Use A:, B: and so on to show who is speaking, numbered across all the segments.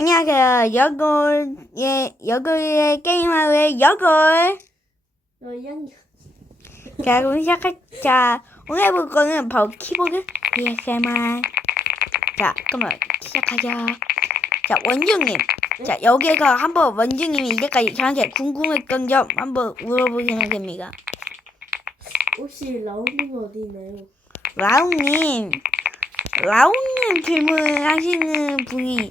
A: 안녕하세요. 여골의 여골의 게임하우의 여골.
B: 너양
A: 자, 그럼 시작하자. 오늘 해볼 거는 바로 키보드 ASMR. 자, 그러면 시작하자. 자, 원중님. 자, 여기서 한번 원중님이 이제까지 저한테 궁금했던 점 한번 물어보시면 됩니다.
B: 혹시 라온님 어디 있나요?
A: 라웅님, 라웅님 질문하시는 분이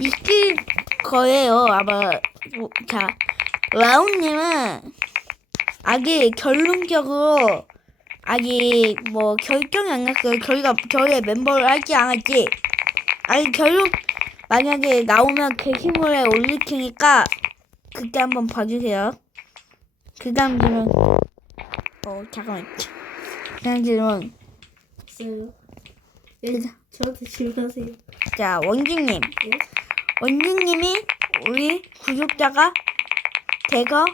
A: 있을 거예요, 아마. 뭐, 자, 라웅님은 아직 결론적으로 아직 뭐 결정이 안 났어요. 저희가 저의 멤버를 할지 안 할지. 아직 결론 만약에 나오면 게시물에 올릴 테니까 그때 한번 봐주세요. 그 다음 질문. 어, 잠깐만. 그 다음 질문.
B: 없어요. 예, 저한테 질문하세요.
A: 자, 원주님.
B: 예?
A: 원주님이 우리 구독자가 제가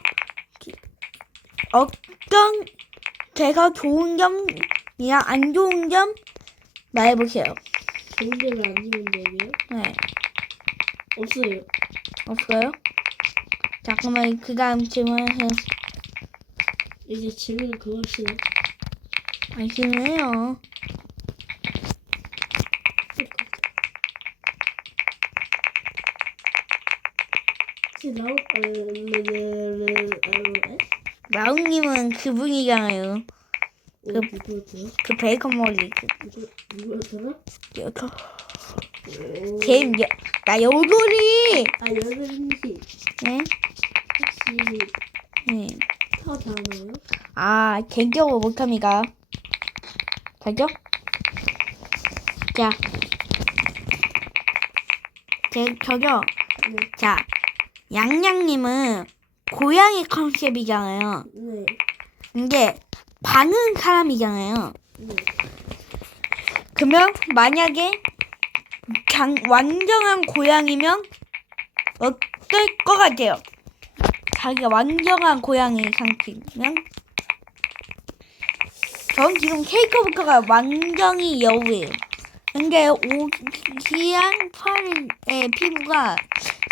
A: 어떤 제가 좋은 점이나 안 좋은 점 말해보세요.
B: 좋은 점을 안 주면 되고요.
A: 네,
B: 없어요.
A: 없어요? 자, 그러면 그 다음 질문하세요.
B: 이제 질문 그것이요.
A: 아시네요.
B: 라온 어, 에?
A: 라웅님은 그분이잖아요.
B: 그 누구였더라?
A: 그 베이컨 머리. 그,
B: 누구 누구였더라?
A: 여터.
B: 오.
A: 걔, 여, 나 여돌이!
B: 아씨
A: 네?
B: 혹시
A: 네.
B: 타워 잘하나요?
A: 아, 개격을 못합니다. 되죠? 자. 제, 저죠?
B: 네.
A: 자, 양양님은 고양이 컨셉이잖아요.
B: 네.
A: 근데, 반은 사람이잖아요.
B: 네.
A: 그러면, 만약에, 장, 완전한 고양이면, 어떨 것 같아요? 자기가 완전한 고양이 상태면, 전 지금 케이크부터가 완전히 여우예요. 근데 오시안 팔의 피부가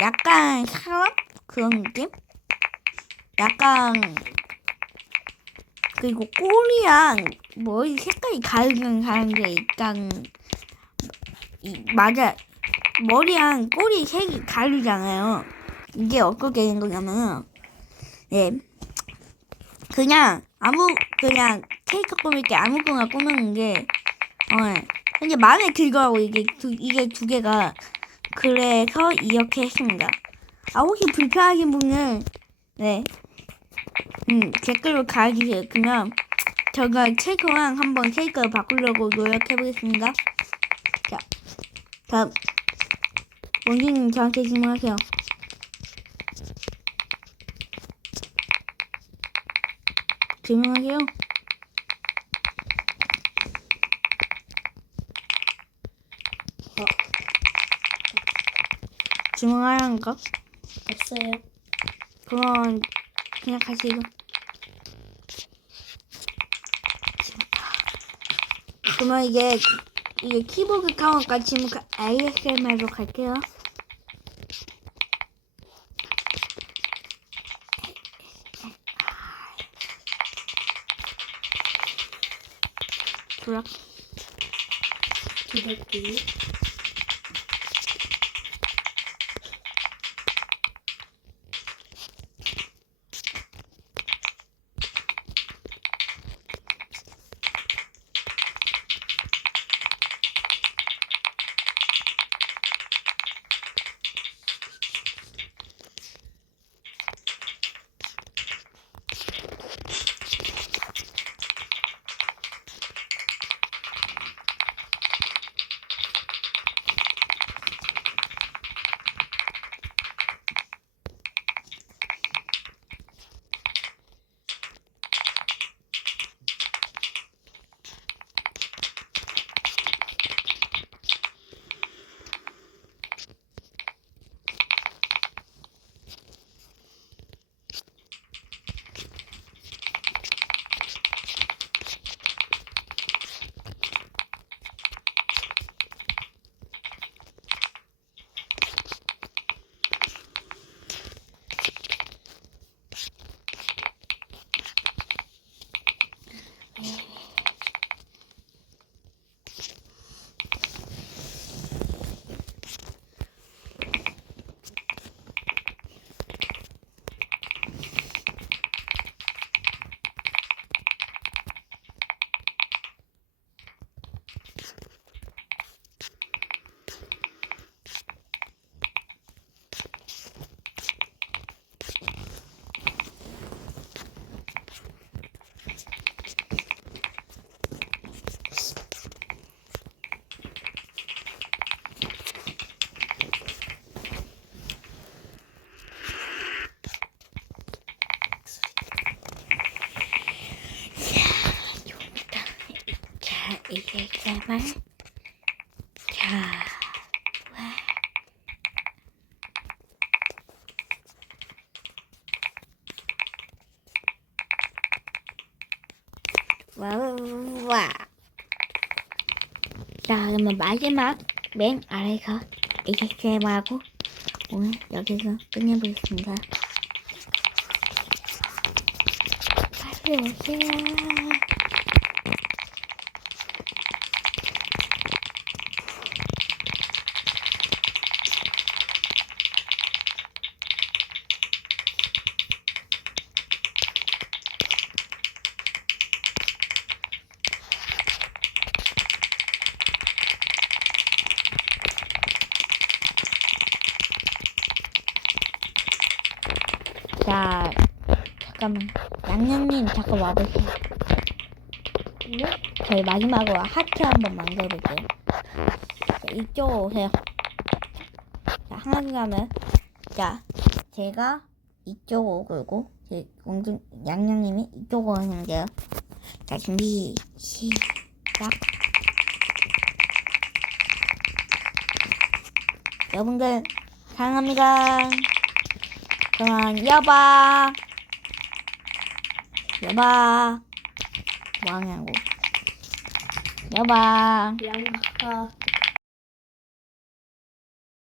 A: 약간 사람 그런 느낌? 약간 그리고 꼬리랑 머리 색깔이 다른 사람들이 약간 이, 맞아 머리랑 꼬리 색이 다르잖아요. 이게 어떻게 된 거냐면 네 그냥 아무 그냥 케이크 꾸밀 때 아무거나 꾸미는 게 어, 근데 마음에 들더라고 이게 두, 이게 두 개가 그래서 이렇게 했습니다. 아 혹시 불편하신 분은 네, 음 댓글로 달아주세요. 그러면 제가 케이크랑 한번 케이크를 바꾸려고 노력해 보겠습니다. 자, 다음 원진님 저한테 질문하세요. 질문하세요. 거?
B: 없어요.
A: 그럼 그냥 가시고. 그러면 이게 이게 키보드 타워까지 지금 그 ASMR로 갈게요. 좋아.
B: 기다리 고.
A: 제발. 자. 와우, 와. 자, 그러면 마지막 맨 아래가 ASMR하고 오늘 여기서 끝내보겠습니다. 빨리 오세요. 자, 잠깐만. 양념님, 잠깐 와보세요.
B: 네?
A: 저희 마지막으로 하트 한번 만들어볼게요. 자, 이쪽으로 오세요. 자, 하나 가면, 자, 제가 이쪽으로 굴고, 제 공중, 양념님이 이쪽으로 하는데요. 자, 준비, 시작. 여러분들, 사랑합니다. 그만, 여봐. 여봐. 뭐 하냐고. 여봐.
B: 양가